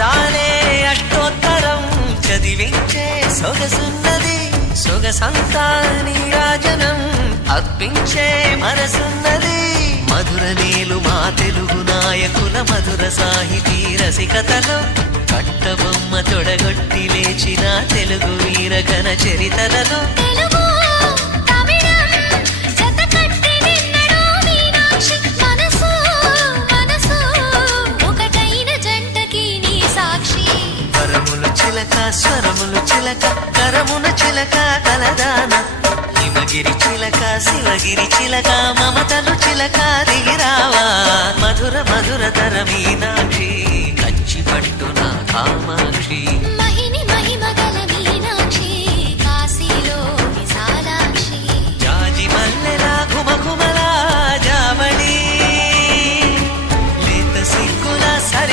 అందాలే అష్టోత్తరం చదివించే సొగసున్నది సొగసంతా నీరాజనం అర్పించే మనసున్నది మధుర నీలు మా తెలుగు నాయకుల మధుర సాహితీ రసికతలో కట్టబొమ్మ తొడగొట్టి లేచిన తెలుగు వీర ఘన చరితలలో స్వరములు చిలక కరమున చిలక కలదాన హిమగిరి చిలక శివగిరి చిలక మమతలు చిలక దిగిరావా మధుర మధుర తర మీనాక్షి